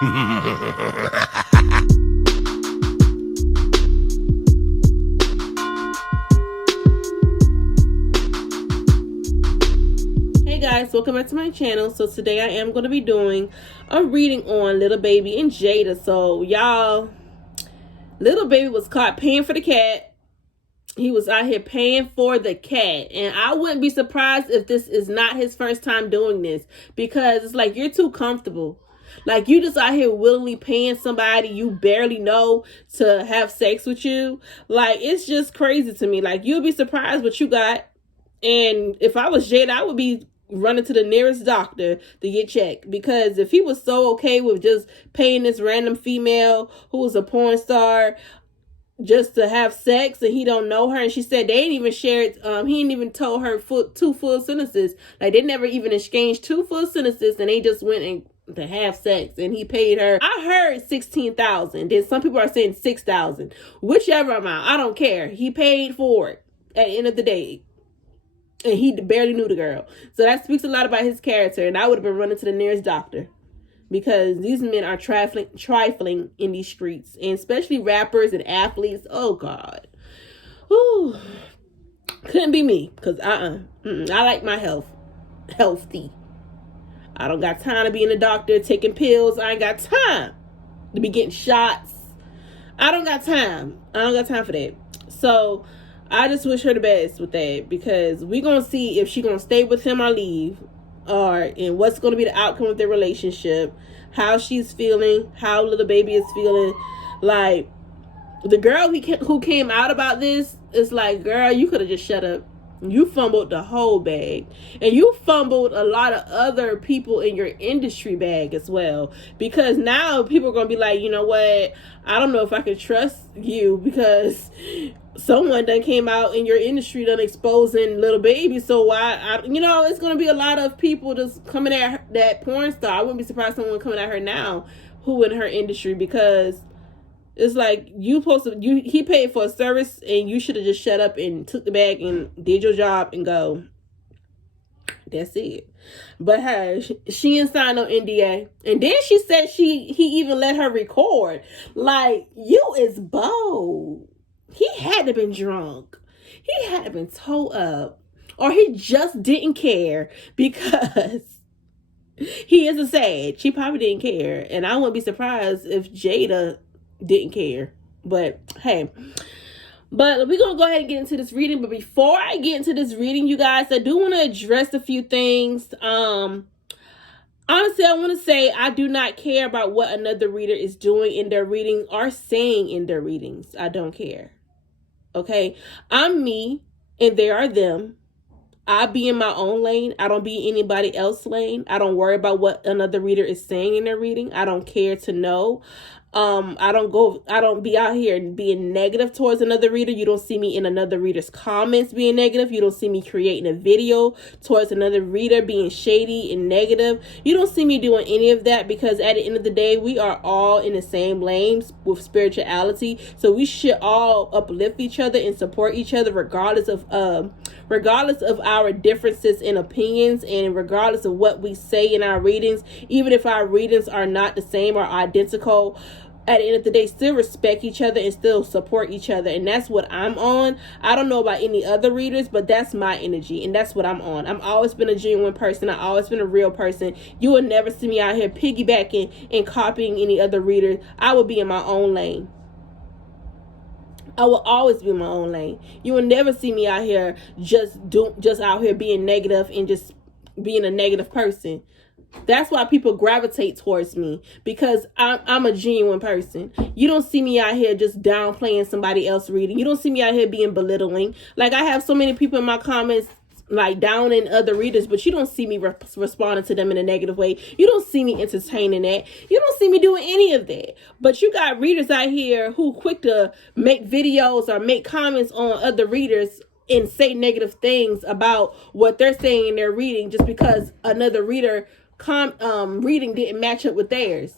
Hey guys, welcome back to my channel. So today I am going to be doing a reading on Little Baby and Jada. So y'all, Little Baby was caught paying for the cat. He was out here paying for the cat. And I wouldn't be surprised if this is not his first time doing this, because it's like, you're too comfortable. Like, you just out here willingly paying somebody you barely know to have sex with you. Like, it's just crazy to me. Like, you'll be surprised what you got. And if I was Jada, I would be running to the nearest doctor to get checked, because if he was so okay with just paying this random female who was a porn star just to have sex, and he don't know her, and she said they ain't even shared, he ain't even told her two full sentences, like they never even exchanged two full sentences, and they just went and to have sex, and he paid her, I heard $16,000, then some people are saying $6,000, whichever amount, I don't care, he paid for it at the end of the day. And he barely knew the girl. So that speaks a lot about his character. And I would have been running to the nearest doctor, because these men are trifling in these streets. And especially rappers and athletes. Oh, God. Whew. Couldn't be me. Because I like my healthy. I don't got time to be in the doctor taking pills. I ain't got time to be getting shots. I don't got time. I don't got time for that. So I just wish her the best with that, because we're going to see if she's going to stay with him or leave, and what's going to be the outcome of their relationship, how she's feeling, how Little Baby is feeling. Like, the girl who came out about this is like, girl, you could have just shut up. You fumbled the whole bag, and you fumbled a lot of other people in your industry bag as well, because now people are going to be like, you know what, I don't know if I can trust you, because someone done came out in your industry done exposing Little Baby. So why, it's going to be a lot of people just coming at that porn star. I wouldn't be surprised someone coming at her now who in her industry, because it's like, he paid for a service, and you should have just shut up and took the bag and did your job and go. That's it. But hey, she didn't sign no NDA. And then she said he even let her record. Like, you is bold. He had to been drunk. He had to been towed up. Or he just didn't care, because he is a sad. She probably didn't care. And I wouldn't be surprised if Jada didn't care. But hey, we're gonna go ahead and get into this reading. But before I get into this reading, you guys, I do want to address a few things. Honestly, I want to say I do not care about what another reader is doing in their reading or saying in their readings. I don't care. Okay, I'm me and they are them. I be in my own lane. I don't be anybody else's lane. I don't worry about what another reader is saying in their reading. I don't care to know. I don't be out here being negative towards another reader. You don't see me in another reader's comments being negative. You don't see me creating a video towards another reader being shady and negative. You don't see me doing any of that, because at the end of the day, we are all in the same lanes with spirituality. So we should all uplift each other and support each other, regardless of our differences in opinions, and regardless of what we say in our readings. Even if our readings are not the same or identical, at the end of the day, still respect each other and still support each other. And that's what I'm on. I don't know about any other readers, but that's my energy, and that's what I'm on. I've always been a genuine person. I've always been a real person. You will never see me out here piggybacking and copying any other reader. I will be in my own lane. I will always be in my own lane. You will never see me out here just out here being negative and just being a negative person. That's why people gravitate towards me, because I'm a genuine person. You don't see me out here just downplaying somebody else's reading. You don't see me out here being belittling. Like, I have so many people in my comments like down in other readers, but you don't see me responding to them in a negative way. You don't see me entertaining that. You don't see me doing any of that. But you got readers out here who quick to make videos or make comments on other readers and say negative things about what they're saying in their reading, just because another reader reading didn't match up with theirs.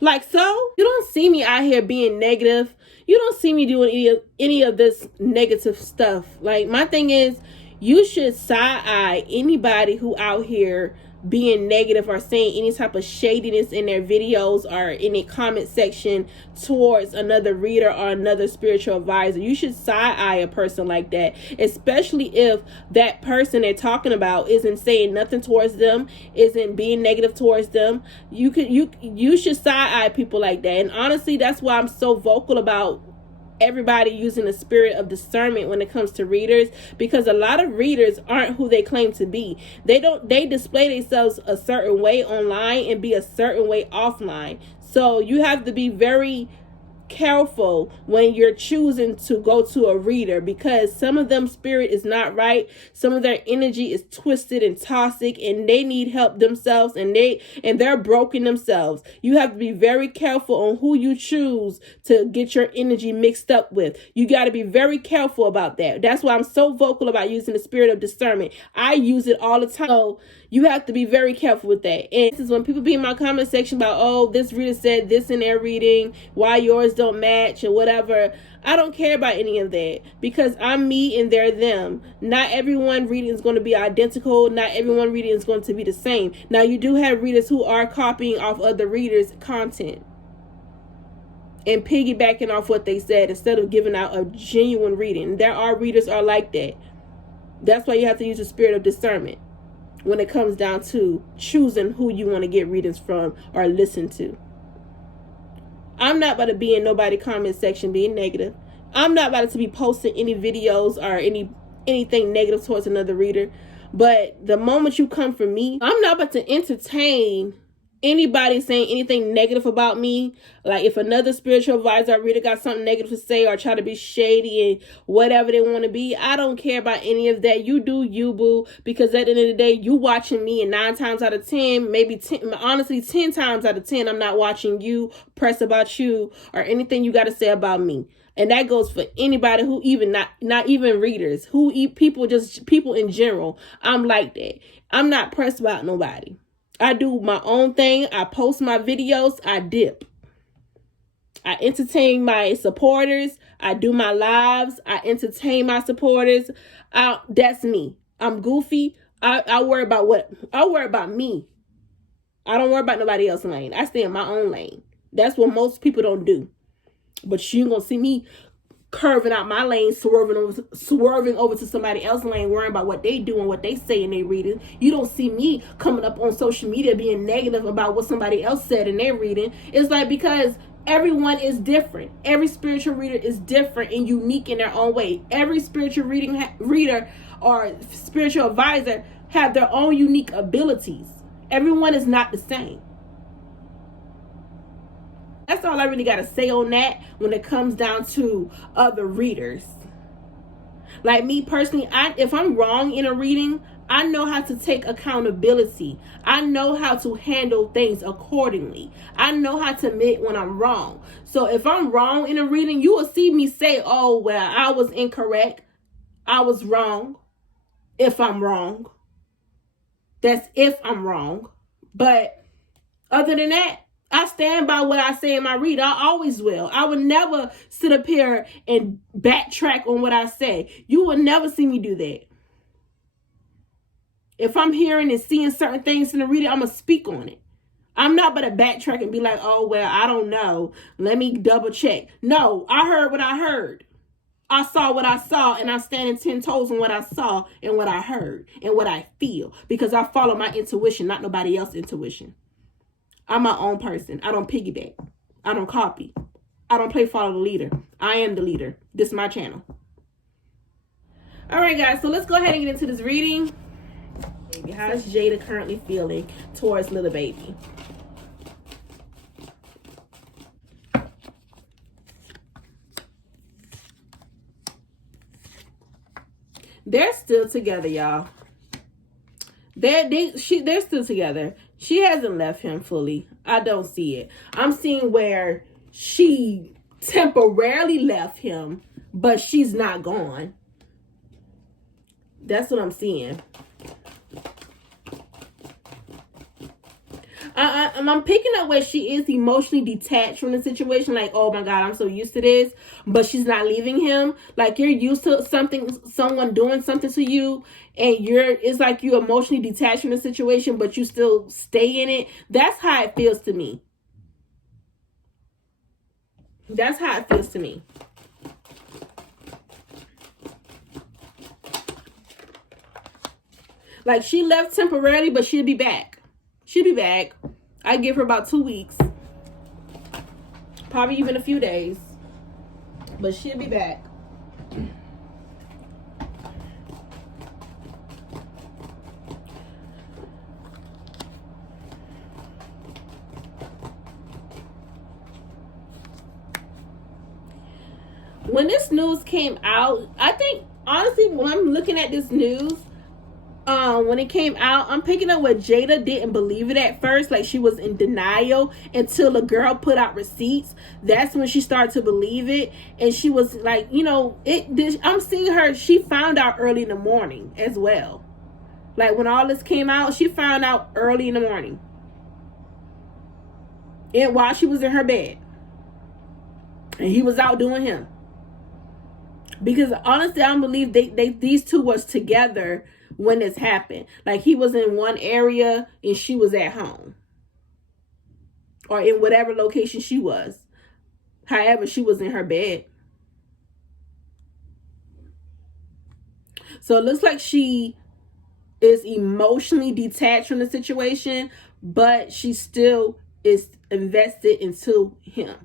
Like, so you don't see me out here being negative. You don't see me doing any of this negative stuff. Like, my thing is, you should side eye anybody who out here being negative or saying any type of shadiness in their videos or in a comment section towards another reader or another spiritual advisor. You should side eye a person like that, especially if that person they're talking about isn't saying nothing towards them, isn't being negative towards them. You should side eye people like that. And honestly, that's why I'm so vocal about everybody using the spirit of discernment when it comes to readers, because a lot of readers aren't who they claim to be. They display themselves a certain way online and be a certain way offline. So you have to be very careful when you're choosing to go to a reader, because some of them spirit is not right, some of their energy is twisted and toxic, and they need help themselves, and they're broken themselves. You have to be very careful on who you choose to get your energy mixed up with. You got to be very careful about that. That's why I'm so vocal about using the spirit of discernment. I use it all the time. So you have to be very careful with that. And this is when people be in my comment section about, oh, this reader said this in their reading, why yours don't match or whatever. I don't care about any of that, because I'm me and they're them. Not everyone reading is going to be identical. Not everyone reading is going to be the same. Now, you do have readers who are copying off other readers' content and piggybacking off what they said instead of giving out a genuine reading. There are readers are like that. That's why you have to use the spirit of discernment when it comes down to choosing who you want to get readings from or listen to. I'm not about to be in nobody's comment section being negative. I'm not about to be posting any videos or anything negative towards another reader. But the moment you come for me, I'm not about to entertain anybody saying anything negative about me. Like if another spiritual advisor or reader got something negative to say or try to be shady and whatever they want to be, I don't care about any of that. You do you, boo, because at the end of the day, you watching me, and 9 times out of 10, maybe 10, honestly 10 times out of 10, I'm not watching you, press about you, or anything you got to say about me. And that goes for anybody who even not even readers, who people, just people in general. I'm like that. I'm not pressed about nobody. I do my own thing. I post my videos. I dip. I entertain my supporters. I do my lives. I entertain my supporters. That's me. I'm goofy. I worry about me. I don't worry about nobody else's lane. I stay in my own lane. That's what most people don't do. But you ain't gonna see me curving out my lane, swerving over to somebody else's lane, worrying about what they do and what they say in their reading. You don't see me coming up on social media being negative about what somebody else said in their reading. It's like, because everyone is different. Every spiritual reader is different and unique in their own way. Every spiritual reader or spiritual advisor have their own unique abilities. Everyone is not the same. That's all I really got to say on that when it comes down to other readers. Like me personally, if I'm wrong in a reading, I know how to take accountability. I know how to handle things accordingly. I know how to admit when I'm wrong. So if I'm wrong in a reading, you will see me say, oh, well, I was incorrect. I was wrong. If I'm wrong. That's if I'm wrong. But other than that, I stand by what I say in my read. I always will. I would never sit up here and backtrack on what I say. You will never see me do that. If I'm hearing and seeing certain things in the reading, I'm going to speak on it. I'm not going to backtrack and be like, oh, well, I don't know. Let me double check. No, I heard what I heard. I saw what I saw, and I'm standing 10 toes on what I saw and what I heard and what I feel, because I follow my intuition, not nobody else's intuition. I'm my own person. I don't piggyback. I don't copy. I don't play follow the leader. I am the leader. This is my channel. All right, guys. So let's go ahead and get into this reading. How's Jada currently feeling towards little baby? They're still together, y'all. They're still together. She hasn't left him fully. I don't see it. I'm seeing where she temporarily left him, but she's not gone. That's what I'm seeing. I'm picking up where she is emotionally detached from the situation. Like, oh my God, I'm so used to this, but she's not leaving him. Like, you're used to someone doing something to you, and it's like you emotionally detached from the situation, but you still stay in it. That's how it feels to me. That's how it feels to me. Like, she left temporarily, but she'll be back. She'll be back. I give her about 2 weeks. Probably even a few days. But she'll be back. When this news came out, I think, honestly, when I'm looking at this news, when it came out, I'm picking up what Jayda didn't believe it at first. Like, she was in denial until the girl put out receipts. That's when she started to believe it. And she was like, I'm seeing her, she found out early in the morning as well. Like, when all this came out, she found out early in the morning. And while she was in her bed. And he was out doing him. Because honestly, I don't believe these two was together when this happened. Like, he was in one area and she was at home. Or in whatever location she was. However, she was in her bed. So it looks like she is emotionally detached from the situation, but she still is invested into him.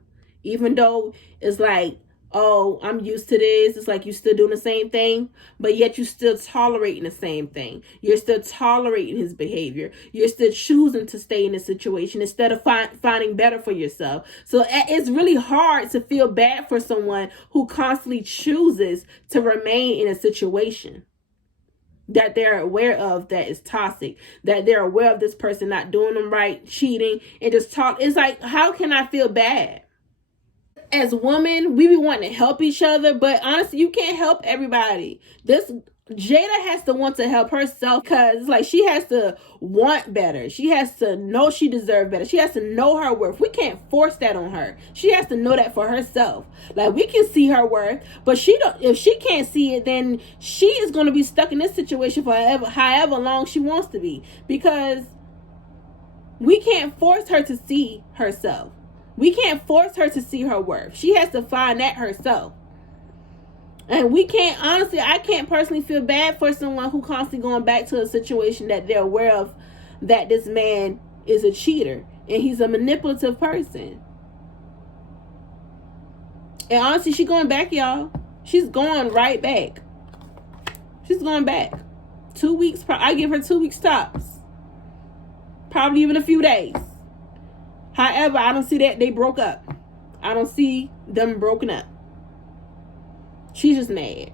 Even though it's like, oh, I'm used to this. It's like you're still doing the same thing, but yet you're still tolerating the same thing. You're still tolerating his behavior. You're still choosing to stay in the situation instead of finding better for yourself. So it's really hard to feel bad for someone who constantly chooses to remain in a situation that they're aware of that is toxic, that they're aware of this person not doing them right, cheating, and just talk. It's like, how can I feel bad? As women, we be wanting to help each other, but honestly, you can't help everybody. This Jayda has to want to help herself, because it's like she has to want better. She has to know she deserves better. She has to know her worth. We can't force that on her. She has to know that for herself. Like, we can see her worth, but if she can't see it, then she is going to be stuck in this situation forever, however long she wants to be, because we can't force her to see herself. We can't force her to see her worth. She has to find that herself. And we can't, honestly, I can't personally feel bad for someone who constantly going back to a situation that they're aware of, that this man is a cheater and he's a manipulative person. And honestly, she's going back, y'all. She's going right back. She's going back. 2 weeks, I give her 2 weeks tops. Probably even a few days. However, I don't see that they broke up. I don't see them broken up. She's just mad.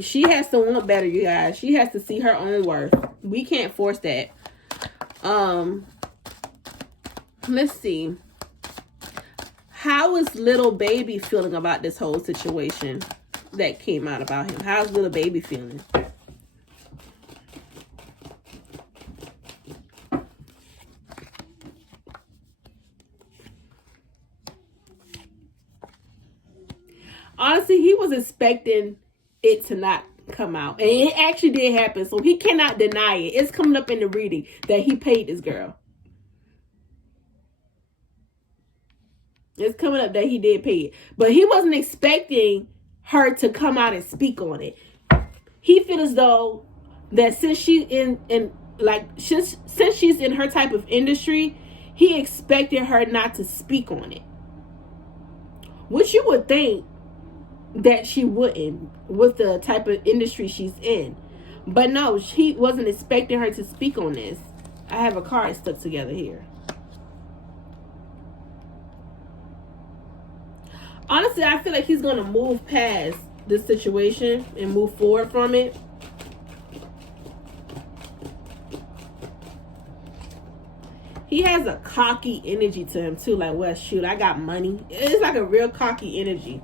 She has to want better, you guys. She has to see her own worth. We can't force that. Let's see. How is little baby feeling about this whole situation that came out about him? How's little baby feeling? Honestly, he was expecting it to not come out. And it actually did happen. So he cannot deny it. It's coming up in the reading that he paid this girl. It's coming up that he did pay it. But he wasn't expecting her to come out and speak on it. He feels as though that since she's since she's in her type of industry, he expected her not to speak on it. Which you would think that she wouldn't, with the type of industry she's in. But no, he wasn't expecting her to speak on this. I have a card stuck together here. Honestly, I feel like he's going to move past this situation and move forward from it. He has a cocky energy to him too. Like, well, shoot, I got money. It's like a real cocky energy.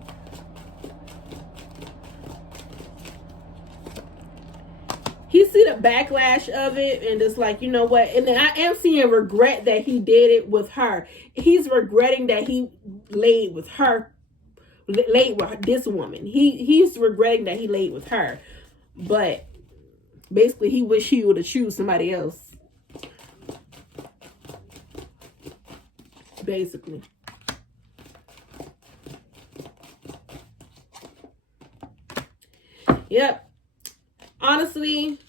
He's see the backlash of it, and it's like, you know what? And then I am seeing regret that he did it with her. He's regretting that he laid with this woman. He's regretting that he laid with her, but basically he wish he would have choose somebody else. Basically. Yep. Honestly,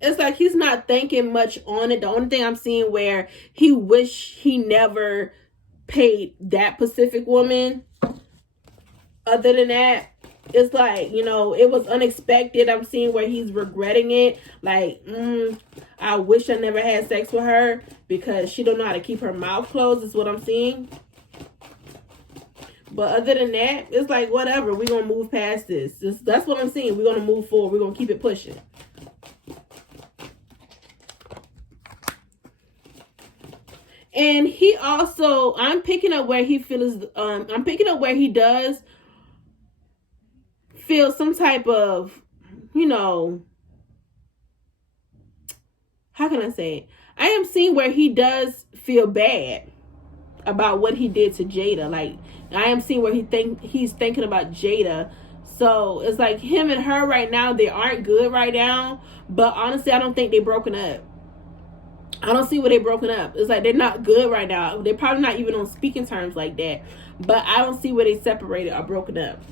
it's like he's not thinking much on it. The only thing I'm seeing where he wish he never paid that Pacific woman. Other than that, it's like, you know, it was unexpected. I'm seeing where he's regretting it. Like, I wish I never had sex with her because she don't know how to keep her mouth closed is what I'm seeing. But other than that, it's like, whatever. We're going to move past this. That's what I'm seeing. We're going to move forward. We're going to keep it pushing. And he also, I'm picking up where he feels, I'm picking up where he does feel some type of, you know, how can I say it? I am seeing where he does feel bad about what he did to Jayda. Like, I am seeing where he's thinking about Jayda. So it's like him and her right now, they aren't good right now. But honestly, I don't think they're broken up. I don't see where they're broken up. It's like they're not good right now. They're probably not even on speaking terms like that. But I don't see where they separated or broken up.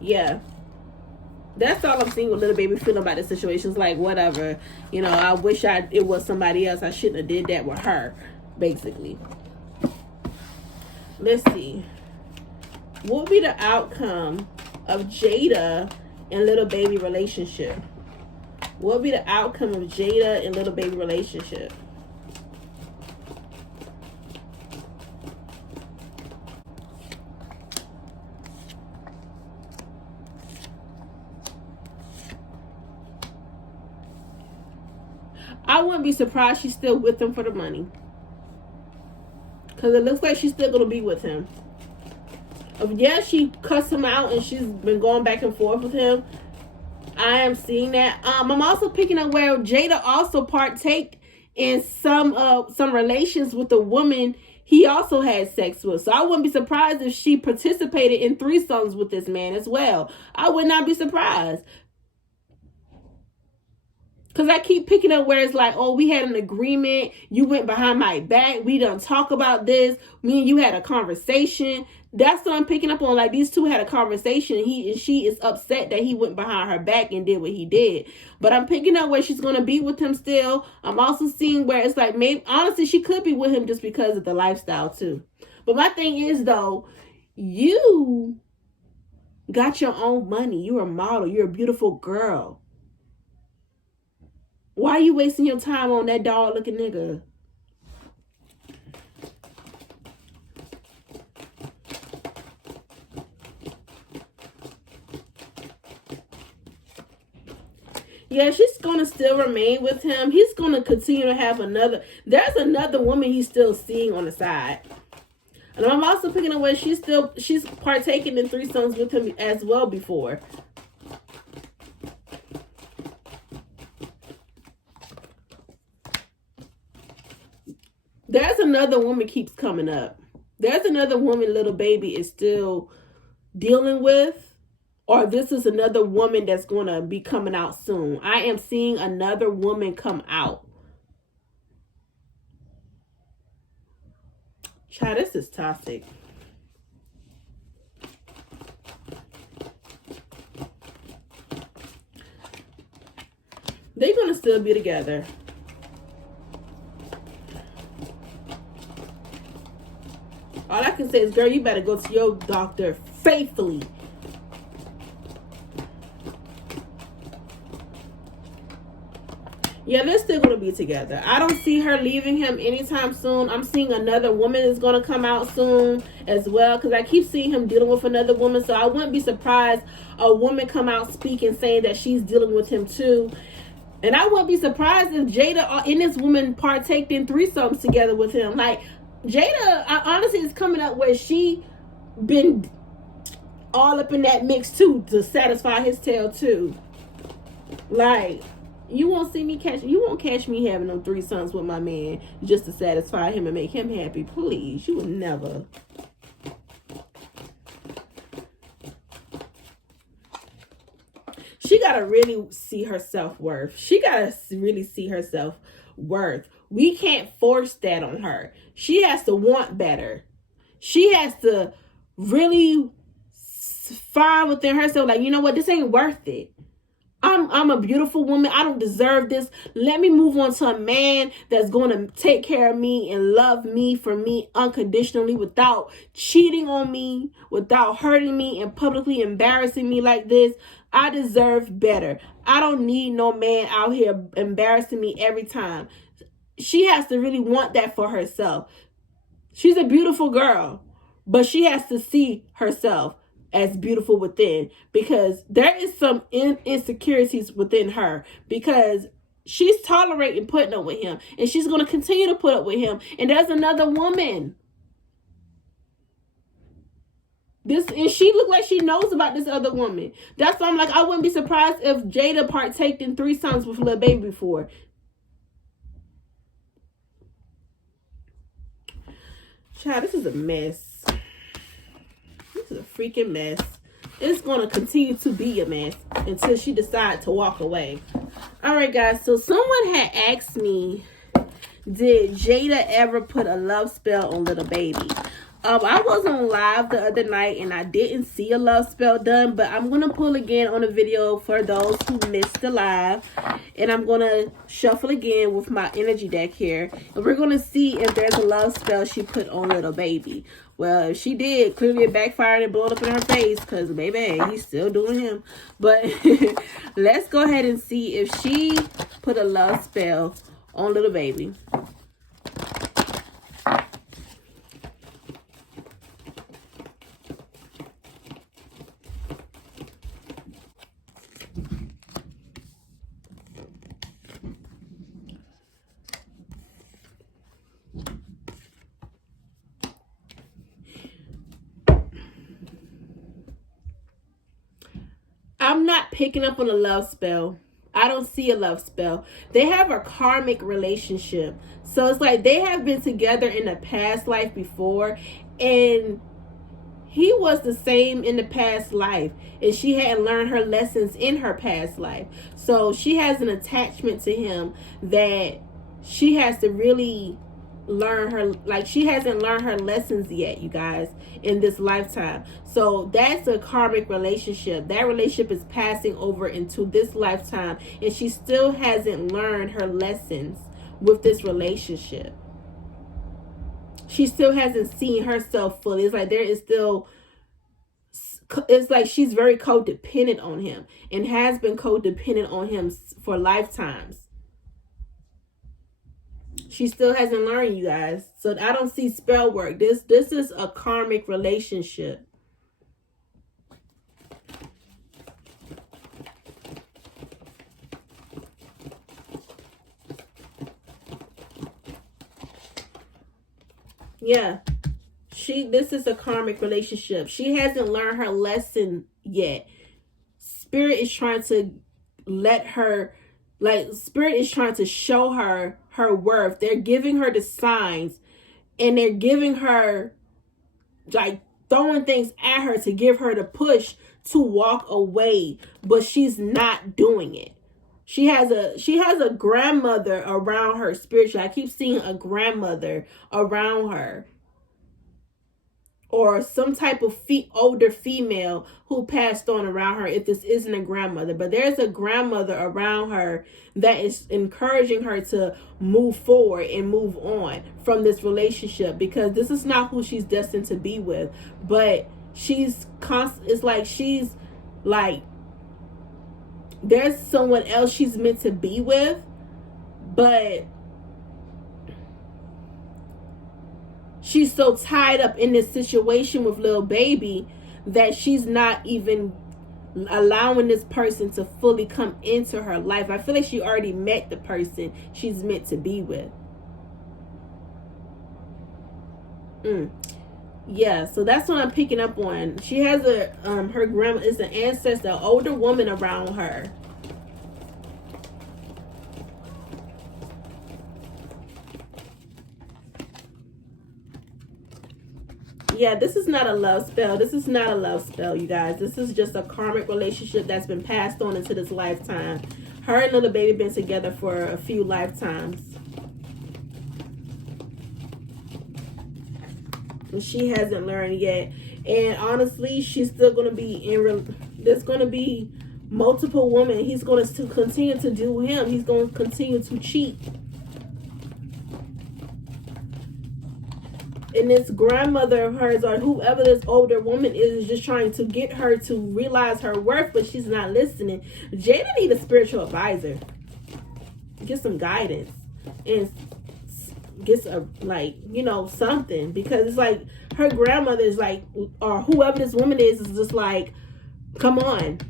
Yeah. That's all I'm seeing with little baby feeling about the situation. It's like, whatever. You know, I wish it was somebody else. I shouldn't have did that with her, basically. Let's see. What would be the outcome of Jayda and little baby relationship? What would be the outcome of Jayda and little baby relationship? I wouldn't be surprised she's still with him for the money. Because it looks like she's still going to be with him. Yeah, she cussed him out and she's been going back and forth with him. I am seeing that. I'm also picking up where Jayda also partaked in some relations with a woman he also had sex with. So I wouldn't be surprised if she participated in threesomes with this man as well. I would not be surprised. Because I keep picking up where it's like, oh, we had an agreement. You went behind my back. We done talk about this. Me and you had a conversation. That's what I'm picking up on. Like, these two had a conversation. He and she is upset that he went behind her back and did what he did. But I'm picking up where she's going to be with him still. I'm also seeing where it's like, maybe, honestly, she could be with him just because of the lifestyle too. But my thing is, though, you got your own money. You're a model. You're a beautiful girl. Why are you wasting your time on that dog-looking nigga? Yeah, she's going to still remain with him. He's going to continue to have there's another woman he's still seeing on the side. And I'm also picking up where she's partaking in threesomes with him as well before. There's another woman keeps coming up. There's another woman little baby is still dealing with, or this is another woman that's going to be coming out soon. I am seeing another woman come out. Child, this is toxic. They're going to still be together. All I can say is, girl, you better go to your doctor faithfully. Yeah, they're still going to be together. I don't see her leaving him anytime soon. I'm seeing another woman is going to come out soon as well. Because I keep seeing him dealing with another woman. So I wouldn't be surprised a woman come out speaking saying that she's dealing with him too. And I wouldn't be surprised if Jayda and this woman partaked in threesomes together with him. Like, Jayda, honestly, is coming up where she been, all up in that mix too to satisfy his tail too. Like, you won't catch me having them 3 sons with my man just to satisfy him and make him happy. Please, you would never. She gotta really see her self-worth. She gotta really see her self-worth. We can't force that on her. She has to want better. She has to really find within herself, like, you know what, this ain't worth it. I'm a beautiful woman. I don't deserve this. Let me move on to a man that's going to take care of me and love me for me unconditionally without cheating on me, without hurting me and publicly embarrassing me like this. I deserve better. I don't need no man out here embarrassing me every time. She has to really want that for herself. She's a beautiful girl, but she has to see herself as beautiful within, because there is some insecurities within her, because she's tolerating putting up with him, and she's going to continue to put up with him, and there's another woman. And she looked like she knows about this other woman. That's why I'm like, I wouldn't be surprised if Jayda partaked in 3 sons with Lil Baby before. Child, this is a mess. This is a freaking mess. It's going to continue to be a mess until she decides to walk away. All right, guys. So someone had asked me, did Jayda ever put a love spell on Lil Baby? I was on live the other night and I didn't see a love spell done, but I'm going to pull again on a video for those who missed the live, and I'm going to shuffle again with my energy deck here, and we're going to see if there's a love spell she put on Lil Baby. Well, if she did, clearly it backfired and blew up in her face, because baby, he's still doing him. But let's go ahead and see if she put a love spell on Lil Baby. I'm not picking up on a love spell. I don't see a love spell. They have a karmic relationship. So it's like they have been together in a past life before, and he was the same in the past life, and she hadn't learned her lessons in her past life. So she has an attachment to him that she has to really learn her, like, she hasn't learned her lessons yet, you guys, in this lifetime. So that's a karmic relationship. That relationship is passing over into this lifetime, and she still hasn't learned her lessons with this relationship. She still hasn't seen herself fully. It's like there is still, it's like she's very codependent on him and has been codependent on him for lifetimes. She still hasn't learned, you guys. So I don't see spell work. This is a karmic relationship. Yeah. This is a karmic relationship. She hasn't learned her lesson yet. Spirit is trying to let her, like, Spirit is trying to show her her worth. They're giving her the signs, and they're giving her, like, throwing things at her to give her the push to walk away, but she's not doing it. She has a grandmother around her spiritually. I keep seeing a grandmother around her, or some type of older female who passed on around her, if this isn't a grandmother. But there's a grandmother around her that is encouraging her to move forward and move on from this relationship, because this is not who she's destined to be with. But it's like she's like, there's someone else she's meant to be with, but she's so tied up in this situation with Lil Baby that she's not even allowing this person to fully come into her life. I feel like she already met the person she's meant to be with. Yeah, so that's what I'm picking up on. She has a her grandma is an ancestor, an older woman around her. Yeah, this is not a love spell. This is not a love spell, you guys. This is just a karmic relationship that's been passed on into this lifetime. Her and little baby been together for a few lifetimes. And she hasn't learned yet. And honestly, she's still going to be in... There's going to be multiple women. He's going to continue to do him. He's going to continue to cheat. And this grandmother of hers, or whoever this older woman is just trying to get her to realize her worth, but she's not listening. Jada need a spiritual advisor. Get some guidance. And get a, like, you know, something. Because it's like her grandmother is like, or whoever this woman is just like, come on.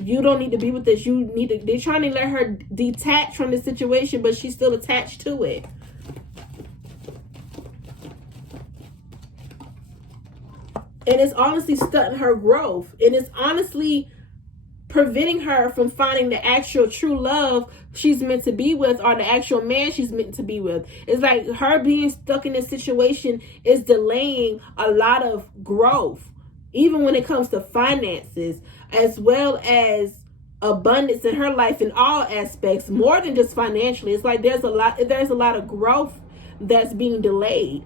You don't need to be with this. You need to... They're trying to let her detach from the situation, but she's still attached to it. And it's honestly stunting her growth. And it's honestly preventing her from finding the actual true love she's meant to be with, or the actual man she's meant to be with. It's like her being stuck in this situation is delaying a lot of growth, even when it comes to finances, as well as abundance in her life in all aspects, more than just financially. It's like there's a lot of growth that's being delayed.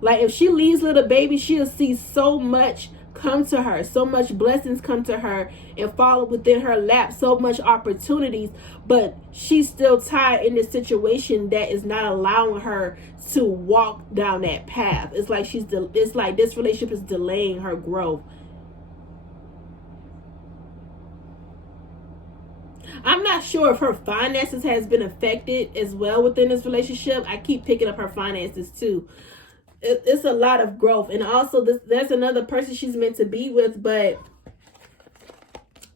Like if she leaves little baby, she'll see so much come to her, so much blessings come to her and fall within her lap, so much opportunities, but she's still tied in this situation that is not allowing her to walk down that path. It's like it's like this relationship is delaying her growth. I'm not sure if her finances has been affected as well within this relationship. I keep picking up her finances too. It's a lot of growth. And also there's another person she's meant to be with, but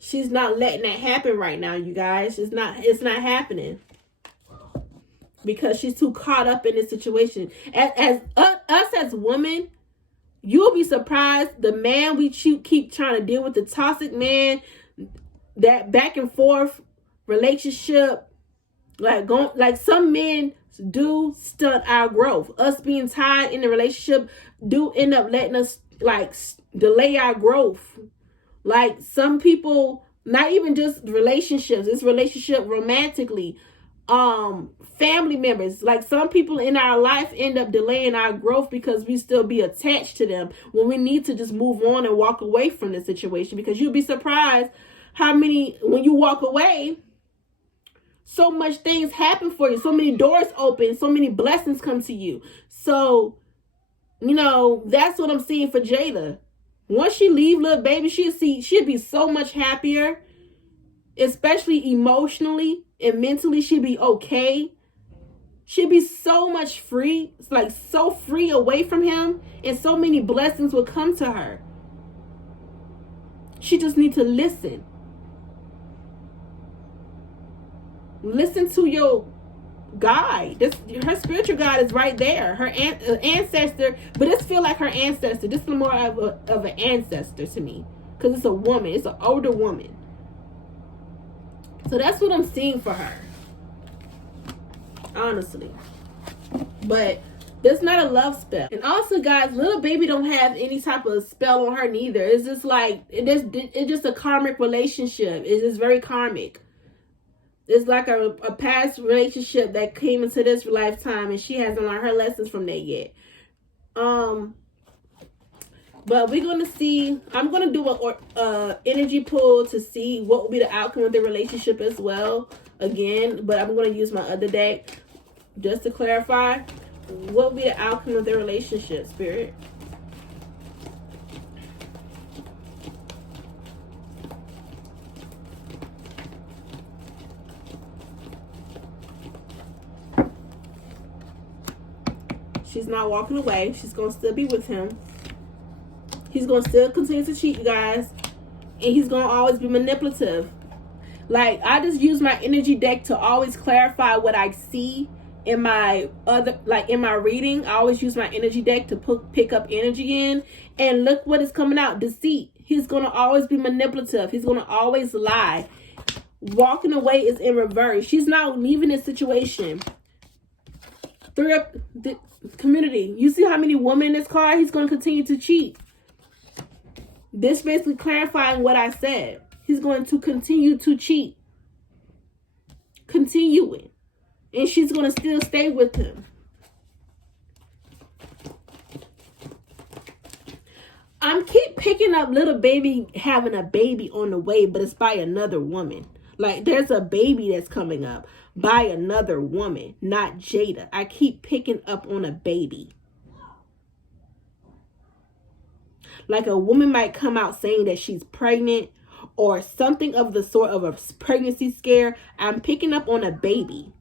she's not letting that happen right now, you guys. It's not happening because she's too caught up in this situation. As us as women, you'll be surprised the man we keep trying to deal with, the toxic man, that back and forth relationship, like some men do stunt our growth. Us being tied in the relationship do end up letting us like delay our growth. Like some people, not even just relationships, it's relationship romantically, family members, like some people in our life end up delaying our growth because we still be attached to them when we need to just move on and walk away from the situation. Because you'll be surprised how many, when you walk away, so much things happen for you. So many doors open. So many blessings come to you. So, you know, that's what I'm seeing for Jada. Once she leave little baby, she'll be so much happier. Especially emotionally and mentally, she'll be okay. She'll be so much free. It's like so free away from him. And so many blessings will come to her. She just needs to listen. Listen to your guide. Her spiritual guide is right there. Her ancestor, but this feel like her ancestor. This is more of an ancestor to me, because it's a woman. It's an older woman. So that's what I'm seeing for her, honestly. But there's not a love spell. And also, guys, little baby don't have any type of spell on her neither. It's just like it's just a karmic relationship. It's just very karmic. It's like a past relationship that came into this lifetime, and she hasn't learned her lessons from that yet. But we're going to see. I'm going to do a energy pull to see what will be the outcome of the relationship as well. Again, but I'm going to use my other deck just to clarify what will be the outcome of the relationship, Spirit. She's not walking away. She's going to still be with him. He's going to still continue to cheat, you guys. And he's going to always be manipulative. Like, I just use my energy deck to always clarify what I see in my reading, I always use my energy deck to pick up energy in. And look what is coming out. Deceit. He's going to always be manipulative. He's going to always lie. Walking away is in reverse. She's not leaving this situation. Three up the community. You see how many women in this card? He's going to continue to cheat. This basically clarifying what I said. He's going to continue to cheat. Continuing. And she's going to still stay with him. I'm keep picking up little baby having a baby on the way, but it's by another woman. Like, there's a baby that's coming up by another woman, not Jada. I keep picking up on a baby. Like, a woman might come out saying that she's pregnant or something of the sort of a pregnancy scare. I'm picking up on a baby.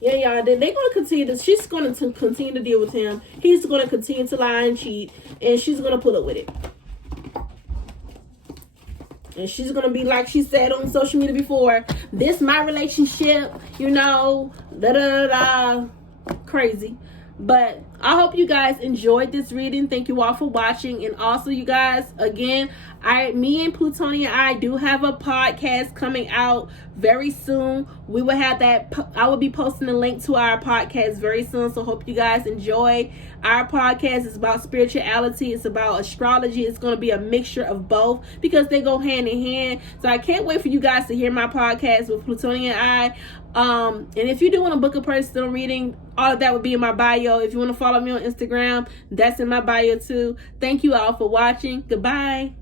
Yeah, y'all, they're going to continue this. She's going to continue to deal with him. He's going to continue to lie and cheat. And she's going to put up with it. And she's going to be like she said on social media before. This my relationship, you know, da-da-da-da. Crazy. But I hope you guys enjoyed this reading. Thank you all for watching. And also, you guys, again, me and Plutonia, I do have a podcast coming out very soon. We will have that. I will be posting a link to our podcast very soon. So hope you guys enjoy. Our podcast is about spirituality. It's about astrology. It's going to be a mixture of both because they go hand in hand. So I can't wait for you guys to hear my podcast with Plutonia and I. And if you do want to book a personal reading, all of that would be in my bio. If you want to follow me on Instagram, that's in my bio too. Thank you all for watching. Goodbye.